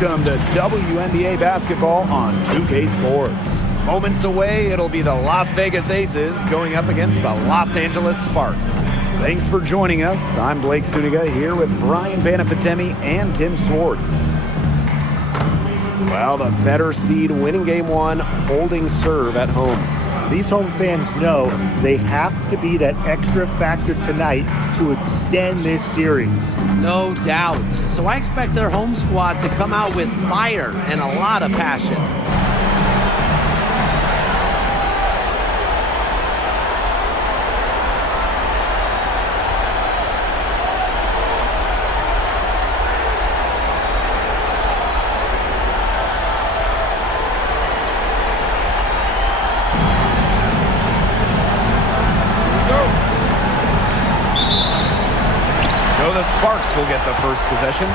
Welcome to WNBA basketball on 2K Sports. Moments away, it'll be the Las Vegas Aces going up against the Los Angeles Sparks. Thanks for joining us. I'm Blake Suniga here with Brian Banafitemi and Tim Swartz. Well, the better seed winning game one, holding serve at home. These home fans know they have to be that extra factor tonight to extend this series. No doubt. So I expect their home squad to come out with fire and a lot of passion. The Sparks will get the first possession.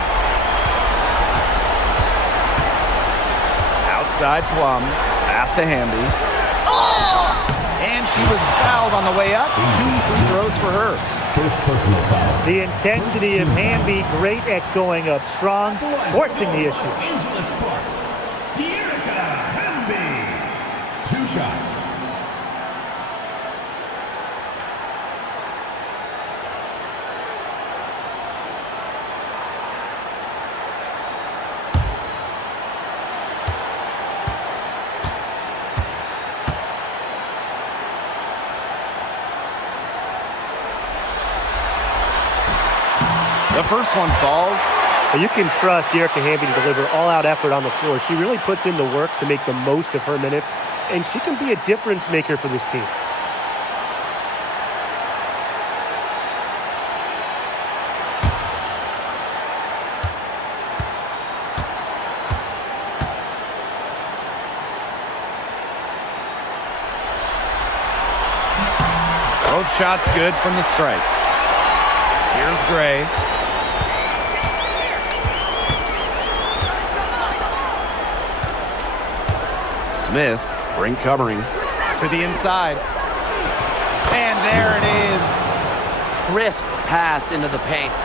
Outside Plum, pass to Hamby. And she was fouled on the way up. 2 free throws for her. First personal foul. The intensity of Hamby, great at going up strong, forcing the issue. Los Angeles Sparks, Hamby. 2 shots. The first one falls. You can trust Erica Hamby to deliver all-out effort on the floor. She really puts in the work to make the most of her minutes, and she can be a difference maker for this team. Both shots good from the strike. Here's Gray. Smith, ring covering to the inside. And there it is. Crisp pass into the paint.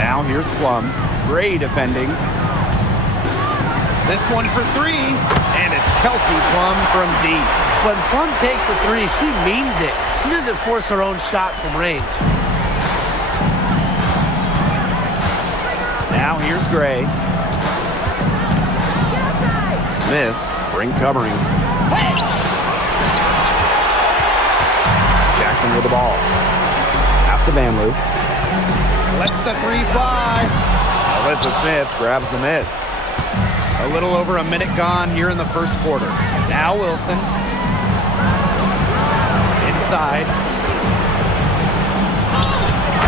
Now here's Plum. Gray defending. This one for 3. And it's Kelsey Plum from deep. When Plum takes a 3, she means it. She doesn't force her own shot from range. Now here's Gray. Smith, ring covering. Jackson with the ball. Pass to Vanloo. Lets the 3 fly. Alyssa Smith grabs the miss. A little over a minute gone here in the first quarter. Now Wilson. Inside.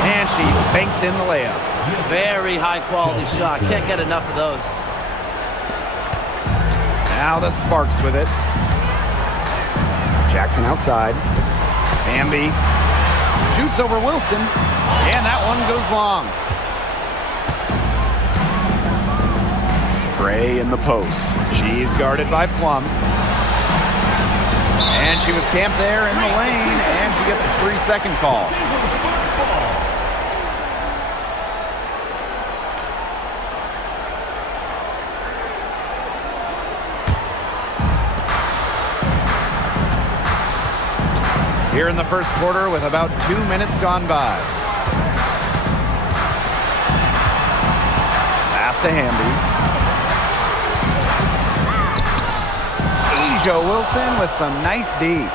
And she banks in the layup. Very high quality shot. Can't get enough of those. Now the Sparks with it. Jackson outside. Hamby shoots over Wilson. And that one goes long. Gray in the post. She's guarded by Plum. And she was camped there in the lane. And she gets a 3-second call. Here in the first quarter with about 2 minutes gone by. Pass to Hamby. Asia Wilson with some nice D.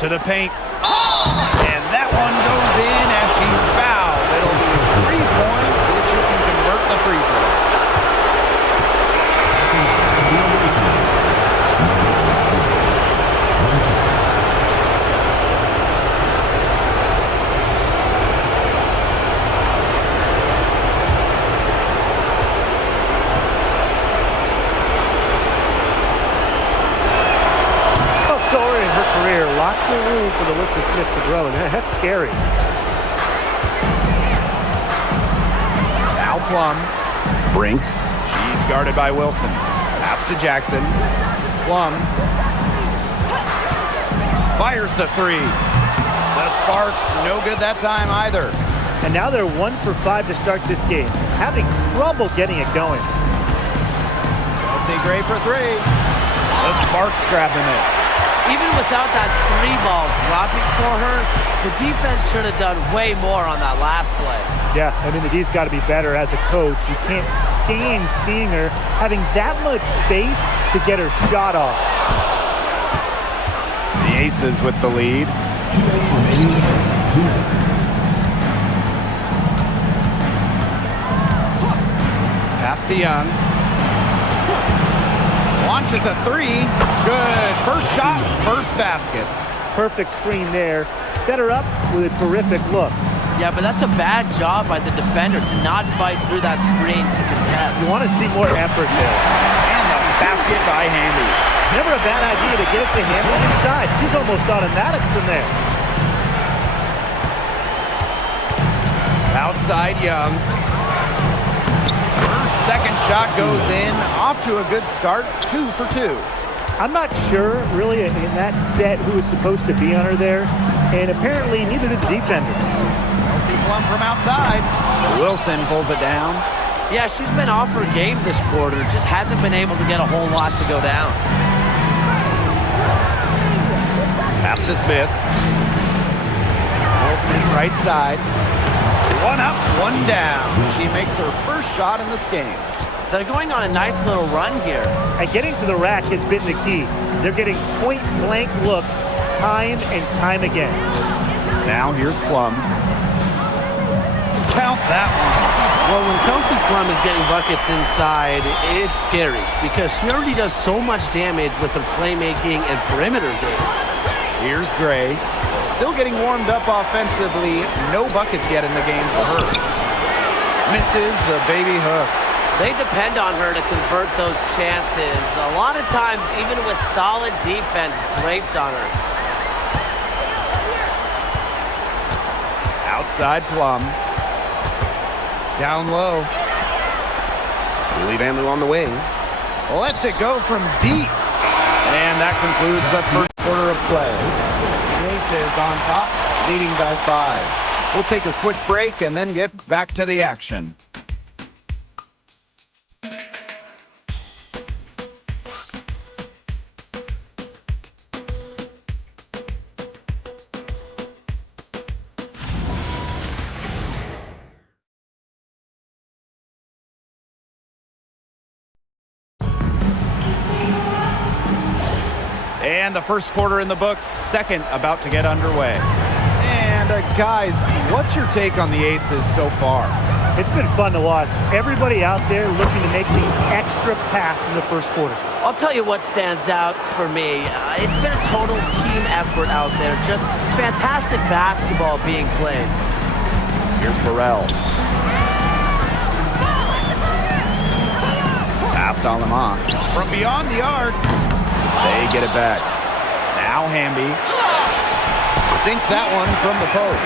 To the paint. And that one goes in as she's fouled. It'll be 3 points if she can convert the free throw. Story in her career, lots of room for Alyssa Smith to grow, and that's scary. Now Plum. Brink. She's guarded by Wilson. Pass to Jackson. Plum. Fires the 3. The Sparks, no good that time either. And now they're 1 for 5 to start this game, having trouble getting it going. Chelsea Gray for 3. The Sparks grab the miss. Even without that 3-ball dropping for her, the defense should have done way more on that last play. Yeah, I mean, the D's got to be better as a coach. You can't stand seeing her having that much space to get her shot off. The Aces with the lead. 2 minutes remaining in the first. 2 minutes. Pass to Young. Launches a 3. Good. First shot, first basket. Perfect screen there. Set her up with a terrific look. Yeah, but that's a bad job by the defender to not fight through that screen to contest. You want to see more effort there. And the basket by Hamby. Never a bad idea to get it to him inside. He's almost automatic from there. Outside Young. Her second shot goes in. Off to a good start. 2 for 2. I'm not sure, really, in that set who was supposed to be on her there. And apparently, neither did the defenders. Kelsey Plum from outside. Wilson pulls it down. Yeah, she's been off her game this quarter. Just hasn't been able to get a whole lot to go down. Pass to Smith. Wilson right side. 1 up, 1 down. She makes her first shot in this game. They're going on a nice little run here. And getting to the rack has been the key. They're getting point-blank looks time and time again. Now here's Plum. Count that one. Well, when Kelsey Plum is getting buckets inside, it's scary because she already does so much damage with her playmaking and perimeter game. Here's Gray. Still getting warmed up offensively. No buckets yet in the game for her. Misses the baby hook. They depend on her to convert those chances. A lot of times, even with solid defense draped on her. Outside Plum. Down low. Julie Van Loo on the wing. Lets it go from deep. And that concludes the first quarter of play. Aces on top, leading by 5. We'll take a quick break and then get back to the action. And the first quarter in the books, second about to get underway. And guys, what's your take on the Aces so far? It's been fun to watch. Everybody out there looking to make the extra pass in the first quarter. I'll tell you what stands out for me. It's been a total team effort out there. Just fantastic basketball being played. Here's Burrell. Pass on them on. From beyond the arc. They get it back. Now Hamby sinks that one from the post.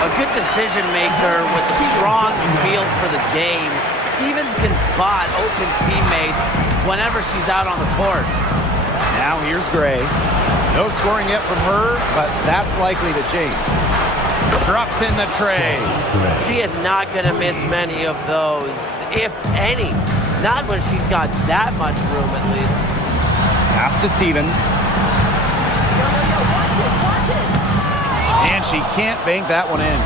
A good decision maker with a strong feel for the game. Stevens can spot open teammates whenever she's out on the court. Now here's Gray. No scoring yet from her, but that's likely to change. Drops in the tray. She is not going to miss many of those, if any. Not when she's got that much room, at least. Pass to Stevens. And she can't bank that one in.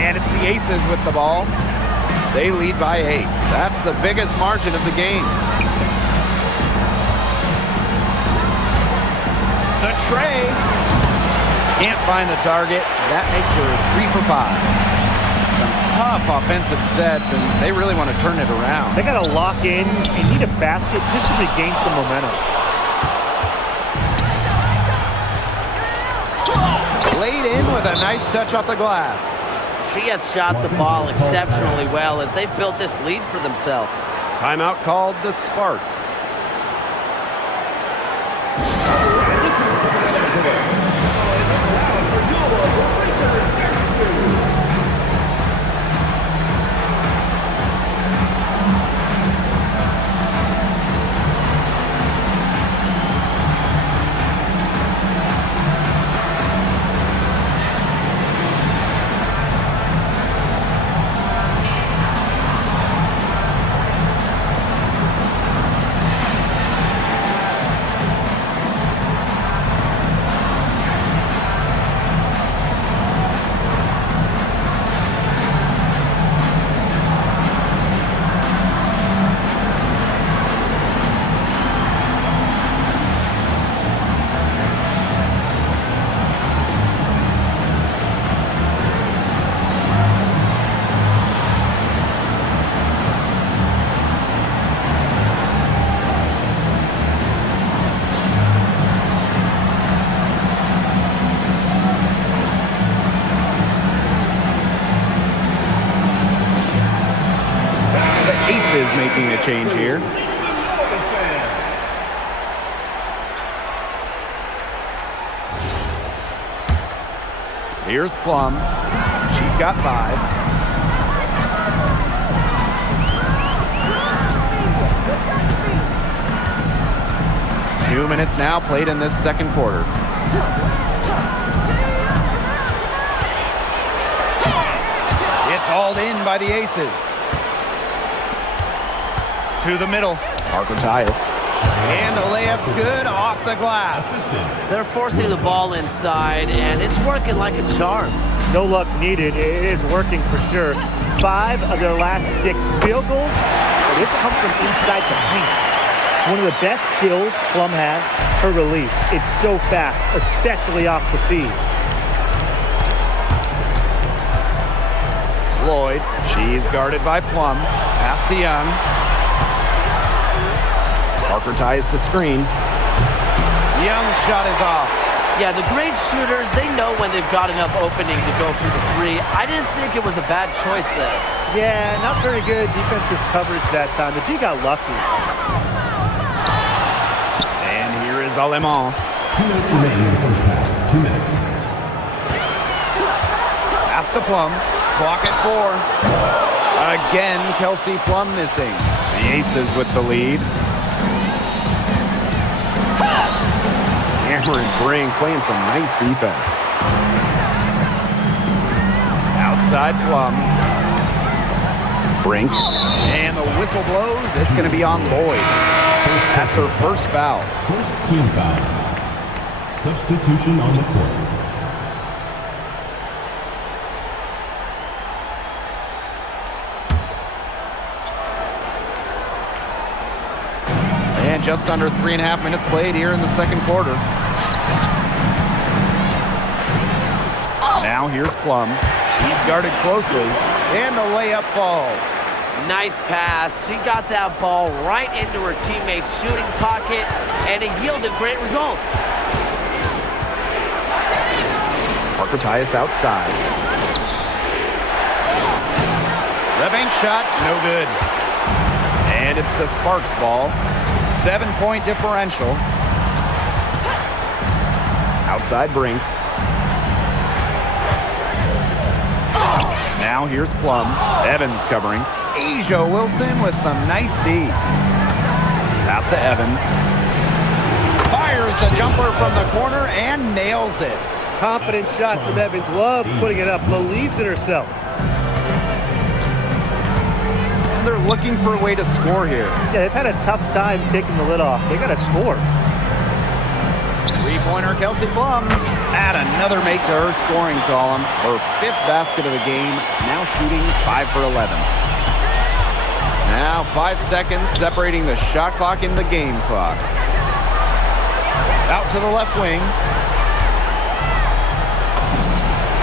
And it's the Aces with the ball. They lead by 8. That's the biggest margin of the game. The tray. Can't find the target. That makes her 3 for 5. Some tough offensive sets, and they really want to turn it around. They got to lock in and need a basket just to regain some momentum. Laid in with a nice touch off the glass. She has shot the ball exceptionally well as they've built this lead for themselves. Timeout called the Sparks. change here. Here's Plum. She's got 5. Two minutes now played in this second quarter. It's hauled in by the Aces. To the middle. Parker Tyus. And the layup's good off the glass. They're forcing the ball inside, and it's working like a charm. No luck needed. It is working for sure. 5 of their last 6 field goals, but they've come from inside the paint. One of the best skills Plum has, her release. It's so fast, especially off the feed. Lloyd, she's guarded by Plum. Pass to Young. Parker ties the screen. Young's shot is off. Yeah, the great shooters, they know when they've got enough opening to go through the 3. I didn't think it was a bad choice there. Yeah, not very good defensive coverage that time. The team got lucky. And here is Alemán. 2 minutes remaining in the first half. 2 minutes. Pass to Plum. Clock at 4. Again, Kelsey Plum missing. The Aces with the lead. Cameron Brink playing some nice defense. Outside Plum. Brink. And the whistle blows. It's going to be on Lloyd. That's her first foul. First team foul. Substitution on the court. And just under 3.5 minutes played here in the second quarter. Now here's Plum. She's guarded closely, and the layup falls. Nice pass. She got that ball right into her teammate's shooting pocket, and it yielded great results. Parker Tyus outside. The bank shot, no good. And it's the Sparks ball. 7-point differential. Outside Brink. Now here's Plum. Evans covering. Asia Wilson with some nice D. Pass to Evans. Fires the jumper from the corner and nails it. Confident shot from Evans. Loves putting it up. Believes in herself. And they're looking for a way to score here. Yeah, they've had a tough time taking the lid off. They got to score. Three-pointer Kelsey Plum. Add another make to her scoring column. Her 5th basket of the game. Now shooting 5 for 11. Now 5 seconds separating the shot clock and the game clock. Out to the left wing.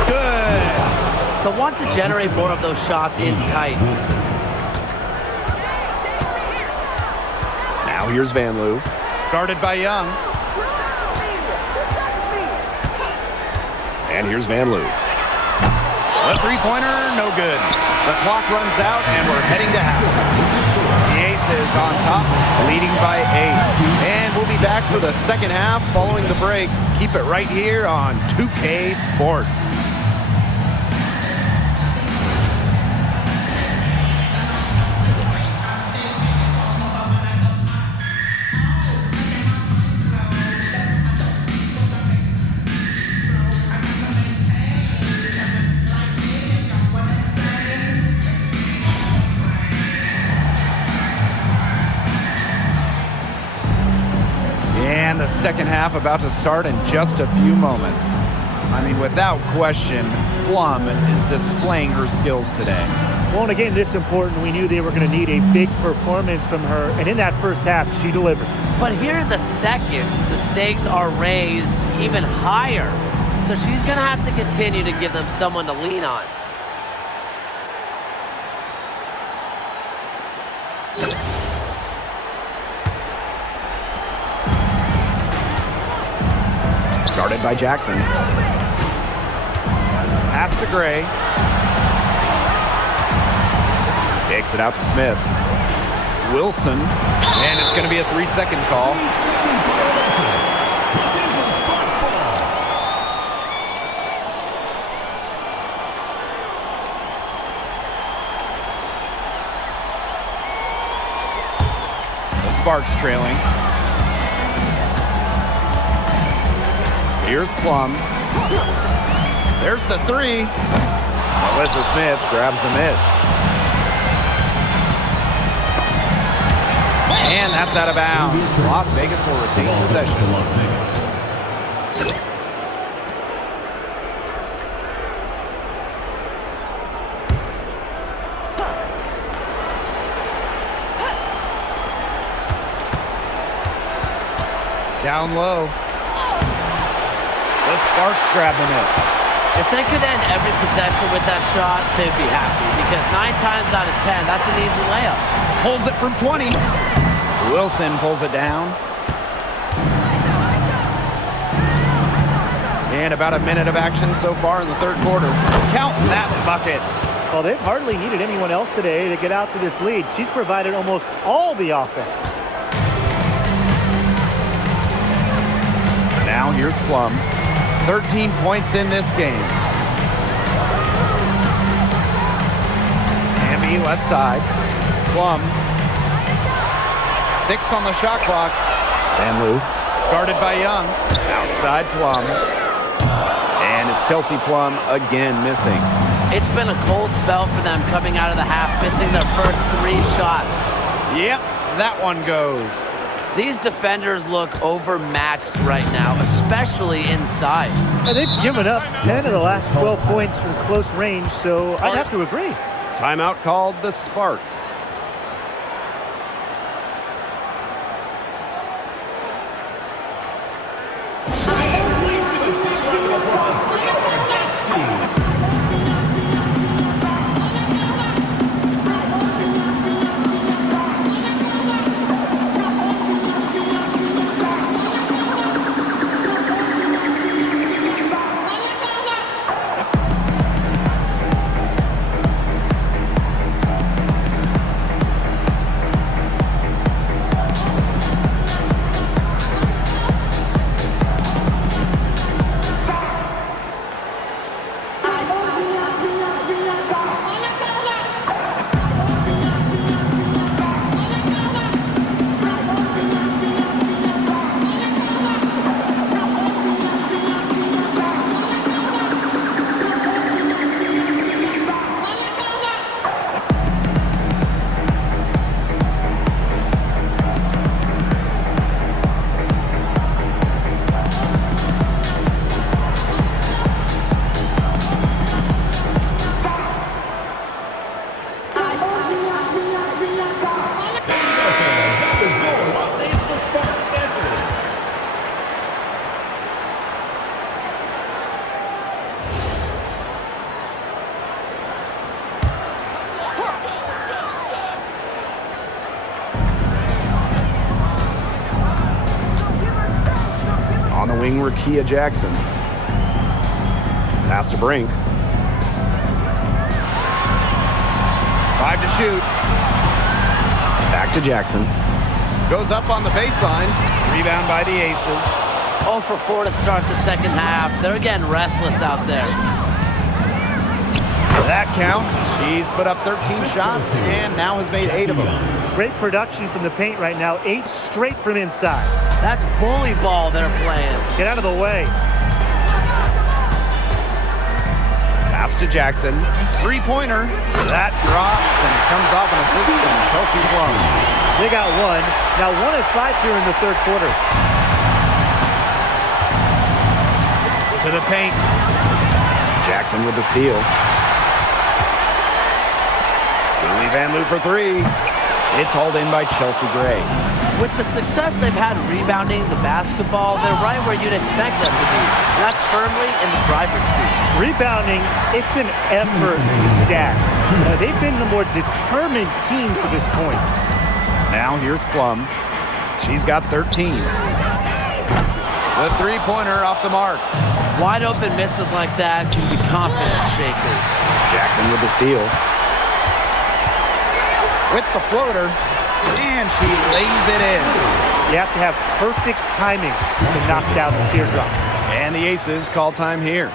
Good. So want to generate more of those shots in tight. Now here's Van Loo. Guarded by Young. And here's Van Loo. The three-pointer, no good. The clock runs out, and we're heading to halftime. The Aces on top, leading by 8. And we'll be back for the second half following the break. Keep it right here on 2K Sports. And the second half about to start in just a few moments. I mean, without question, Plum is displaying her skills today. Well, in a game this important, we knew they were going to need a big performance from her. And in that first half, she delivered. But here in the second, the stakes are raised even higher. So she's going to have to continue to give them someone to lean on. Guarded by Jackson. Pass to Gray. Takes it out to Smith. Wilson. And it's going to be a 3-second call. The Sparks trailing. Here's Plum. There's the three. Melissa Smith grabs the miss. And that's out of bounds. Las Vegas will retain possession. Las Vegas. Down low. The Sparks grab the miss. If they could end every possession with that shot, they'd be happy. Because 9 times out of 10, that's an easy layup. Pulls it from 20. Wilson pulls it down. And about a minute of action so far in the third quarter. Count that bucket. Well, they've hardly needed anyone else today to get out to this lead. She's provided almost all the offense. Now here's Plum. 13 points in this game. Hamby left side. Plum. 6 on the shot clock. Van Loo. Guarded by Young. Outside Plum. And it's Kelsey Plum again missing. It's been a cold spell for them coming out of the half, missing their first 3 shots. Yep, that one goes. These defenders look overmatched right now, especially inside. And they've given up 10 of the last 12 points from close range, so I'd have to agree. Timeout called the Sparks. On the wing, Rakia Jackson. Pass to Brink. 5 to shoot. Back to Jackson. Goes up on the baseline. Rebound by the Aces. 0 for 4 to start the second half. They're getting restless out there. That counts. He's put up 13 shots and now has made 8 of them. Great production from the paint right now. 8 straight from inside. That's bully ball they're playing. Get out of the way. Pass to Jackson. 3-pointer. That drops and it comes off an assist from Kelsey Plum. They got 1. Now 1 of 5 here in the third quarter. To the paint. Jackson with the steal. Julie Van Loo for 3. It's hauled in by Chelsea Gray. With the success they've had rebounding the basketball, they're right where you'd expect them to be. And that's firmly in the driver's seat. Rebounding, it's an effort stat. They've been the more determined team to this point. Now here's Plum. She's got 13. The 3-pointer off the mark. Wide open misses like that can be confidence shakers. Jackson with the steal. With the floater. And she lays it in. You have to have perfect timing to knock down the teardrop. And the Aces call time here.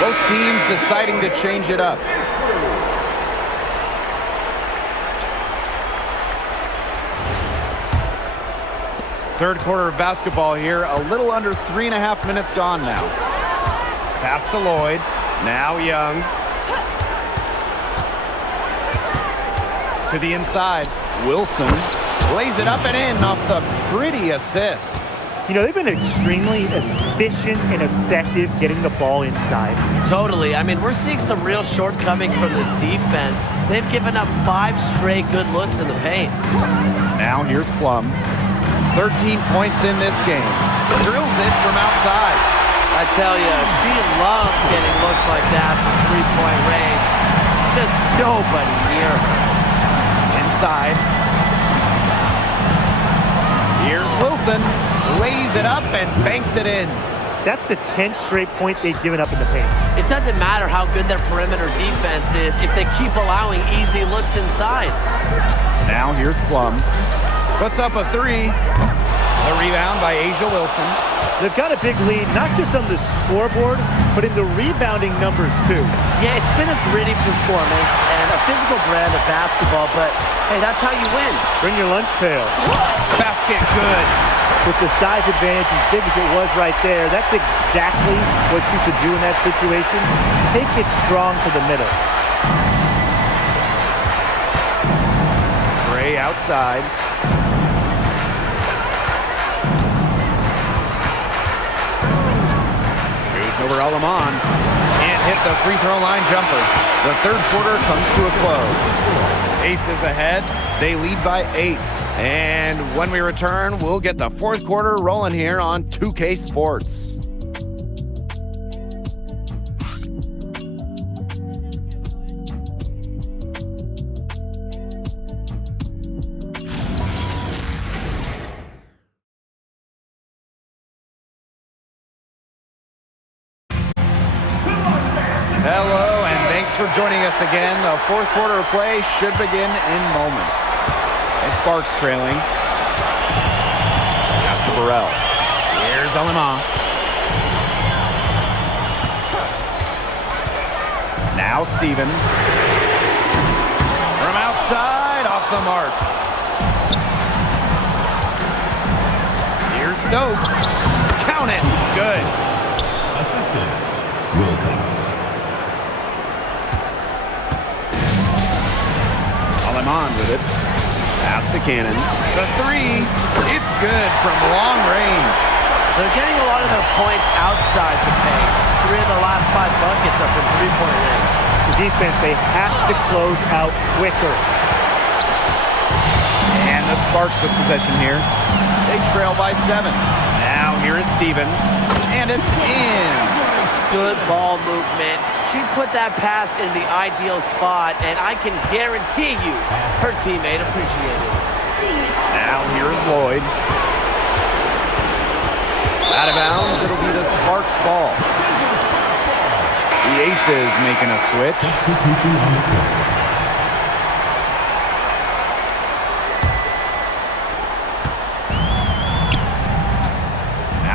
Both teams deciding to change it up. Third quarter of basketball here. A little under 3.5 minutes gone now. Pass to Lloyd. Now Young. To the inside. Wilson lays it up and in off a pretty assist. You know, they've been extremely efficient and effective getting the ball inside. Totally. I mean, we're seeing some real shortcomings from this defense. They've given up 5 straight good looks in the paint. Now here's Plum. 13 points in this game. Drills it from outside. I tell you, she loves getting looks like that from three-point range. Just nobody near her. Inside. Here's Wilson. Lays it up and banks it in. That's the 10th straight point they've given up in the paint. It doesn't matter how good their perimeter defense is if they keep allowing easy looks inside. Now here's Plum. Puts up a three. The rebound by A'ja Wilson. They've got a big lead, not just on the scoreboard, but in the rebounding numbers too. Yeah, it's been a gritty performance and a physical brand of basketball, but hey, that's how you win. Bring your lunch pail. Basket good. With the size advantage as big as it was right there, that's exactly what you should do in that situation. Take it strong to the middle. Gray outside. Shoots over Alaman. Can't hit the free throw line jumper. The third quarter comes to a close. Aces ahead. They lead by 8. And when we return, we'll get the fourth quarter rolling here on 2K Sports. Hello, and thanks for joining us again. The fourth quarter of play should begin in moments. Sparks trailing. Pass to Burrell. Here's Alima. Now Stevens. From outside, off the mark. Here's Stokes. Count it. Good. Assistant, Wilcox. Alaman with it. Pass to Cannon. The three. It's good from long range. They're getting a lot of their points outside the paint. 3 of their last 5 buckets are from three-point range. The defense, they have to close out quicker. And the Sparks with possession here. They trail by 7. Now here is Stevens. And it's in. Good ball movement. She put that pass in the ideal spot, and I can guarantee you her teammate appreciated it. Now here's Lloyd. Out of bounds, it'll be the Sparks ball. The Aces making a switch. Substitution on the court.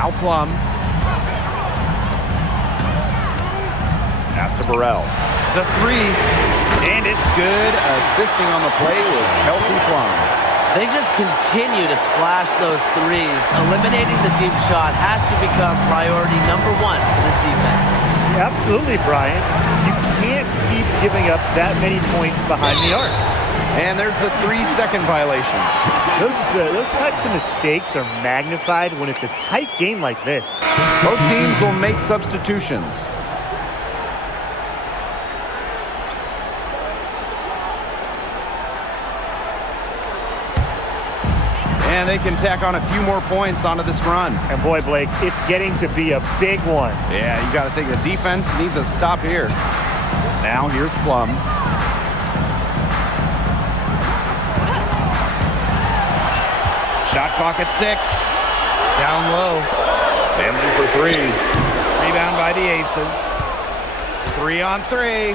Now Plum. Pass to Burrell. The three. And it's good. Assisting on the play was Kelsey Plum. They just continue to splash those threes. Eliminating the deep shot has to become priority number one for this defense. Absolutely, Brian. You can't keep giving up that many points behind the arc. And there's the 3-second violation. Those types of mistakes are magnified when it's a tight game like this. Both teams will make substitutions. And they can tack on a few more points onto this run. And boy, Blake, it's getting to be a big one. Yeah, you got to think the defense needs a stop here. Now here's Plum. Shot clock at 6. Down low. Family for 3. Rebound by the Aces. 3 on 3.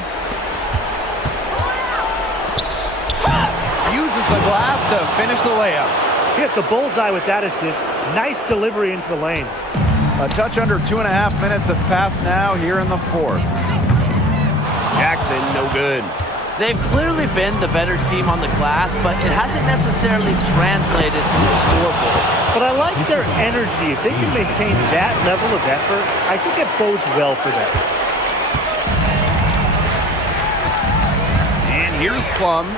Uses the glass to finish the layup. Hit the bullseye with that assist. Nice delivery into the lane. A touch under 2.5 minutes have passed now here in the 4th. Jackson, no good. They've clearly been the better team on the glass, but it hasn't necessarily translated to the scoreboard. But I like their energy. If they can maintain that level of effort, I think it bodes well for them. And here's Plum.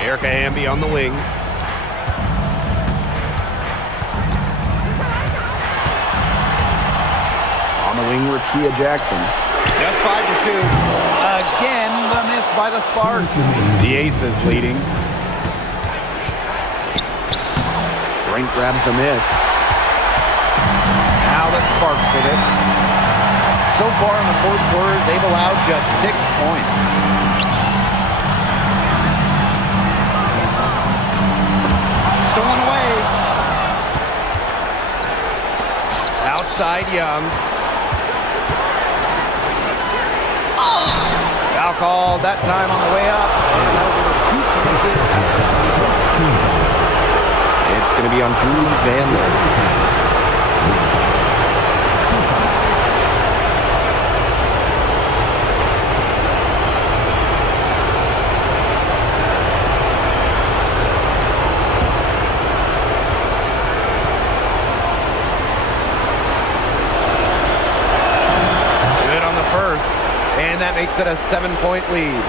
Erica Hamby on the wing. On the wing, Rakia Jackson. Just 5 to shoot. Again, the miss by the Sparks. The Aces leading. Brink grabs the miss. Now the Sparks with it. So far in the 4th quarter, they've allowed just 6 points. Stolen away. Outside Young. Foul called that time on the way up. And over 2 chances. It's going to be on Julie Van Lith. And that makes it a 7-point lead.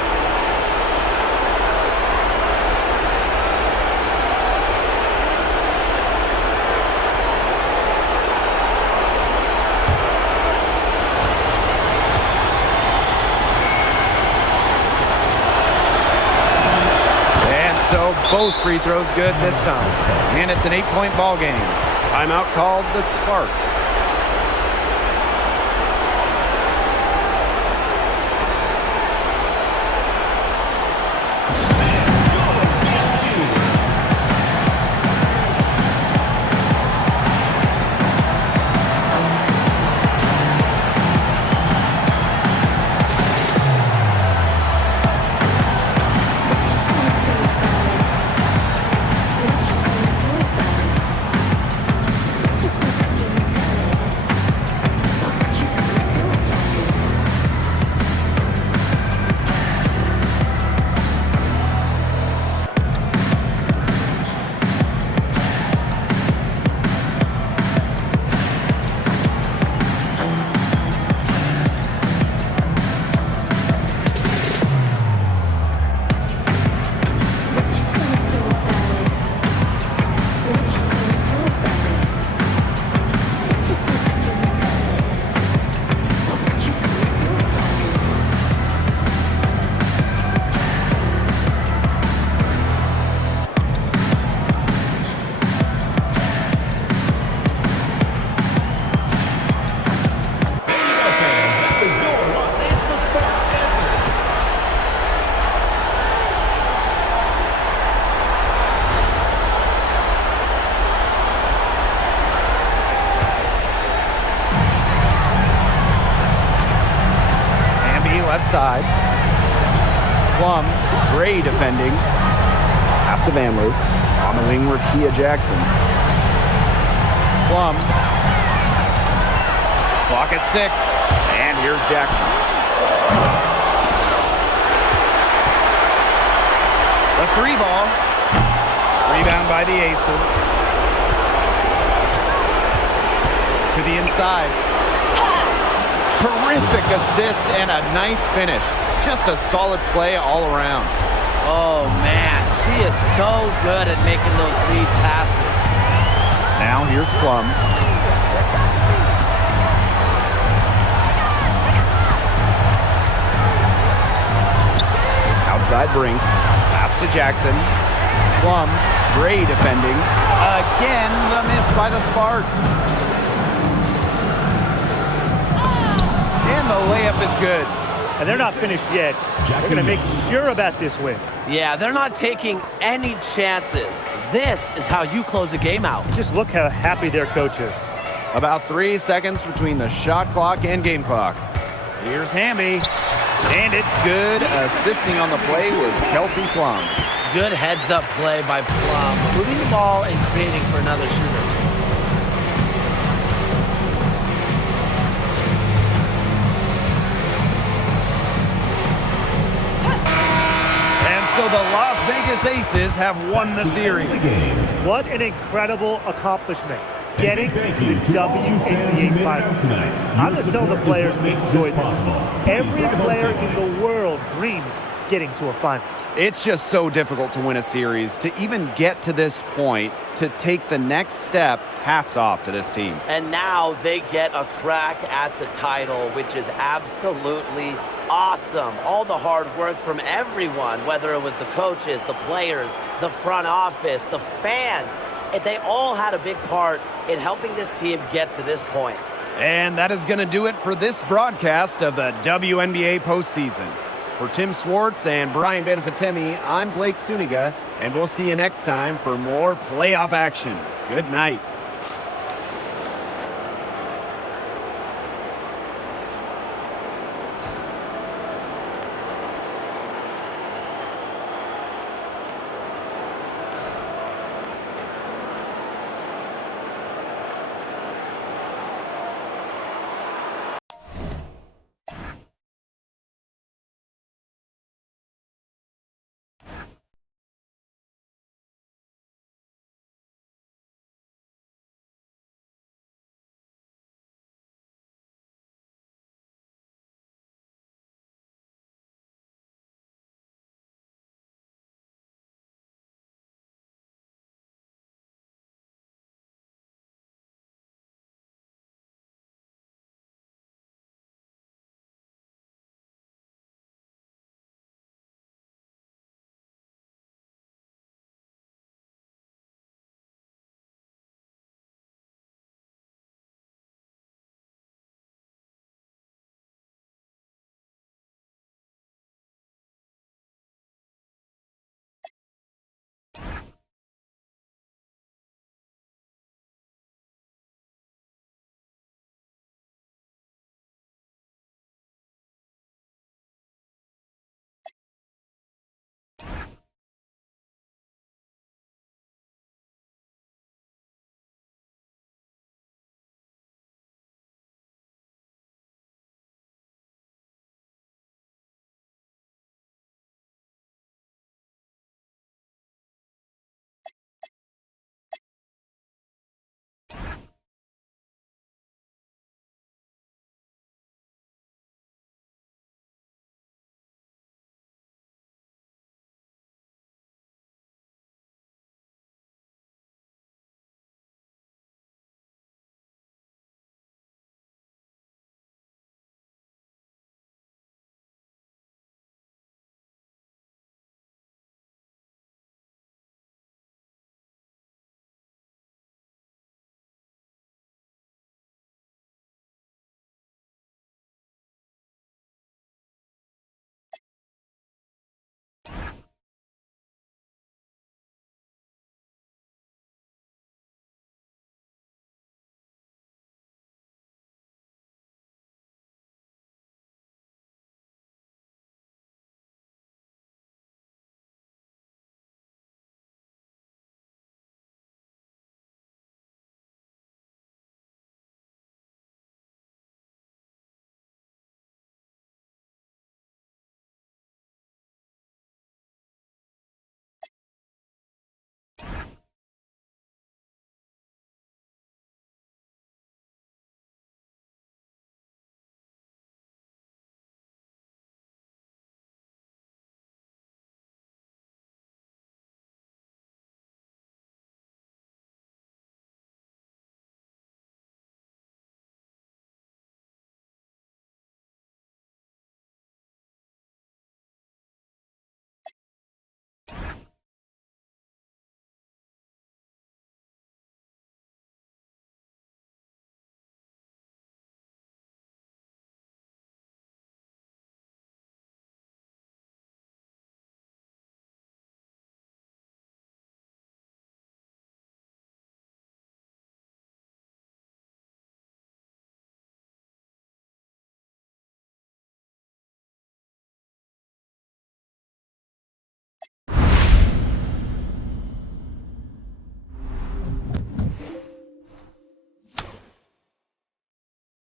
And so both free throws good this time. And it's an 8-point ball game. Timeout called the Sparks. Left side. Plum, Gray defending. Pass to Van Lith. On the wing, Rakia Jackson. Plum. Clock at 6. And here's Jackson. The 3 ball. Rebound by the Aces. To the inside. Terrific assist and a nice finish. Just a solid play all around. Oh, man. She is so good at making those lead passes. Now here's Plum. Outside Brink. Pass to Jackson. Plum. Gray defending. Again, the miss by the Sparks. And the layup is good. And they're not finished yet. They're going to make sure about this win. Yeah, they're not taking any chances. This is how you close a game out. Just look how happy their coach is. About 3 seconds between the shot clock and game clock. Here's Hamby. And it's good. Assisting on the play was Kelsey Plum. Good heads-up play by Plum, moving the ball and creating for another shooter. So the Las Vegas Aces have won the series. What an incredible accomplishment. Getting to the WNBA Finals. I'm going to tell the players enjoy this. Every player in the world dreams getting to a finals. It's just so difficult to win a series. To even get to this point, to take the next step, hats off to this team. And now they get a crack at the title, which is absolutely awesome. All the hard work from everyone, whether it was the coaches, the players, the front office, the fans, they all had a big part in helping this team get to this point. And that is going to do it for this broadcast of the WNBA postseason. For Tim Swartz and Brian Benefitemi, I'm Blake Suniga, and we'll see you next time for more playoff action. Good night.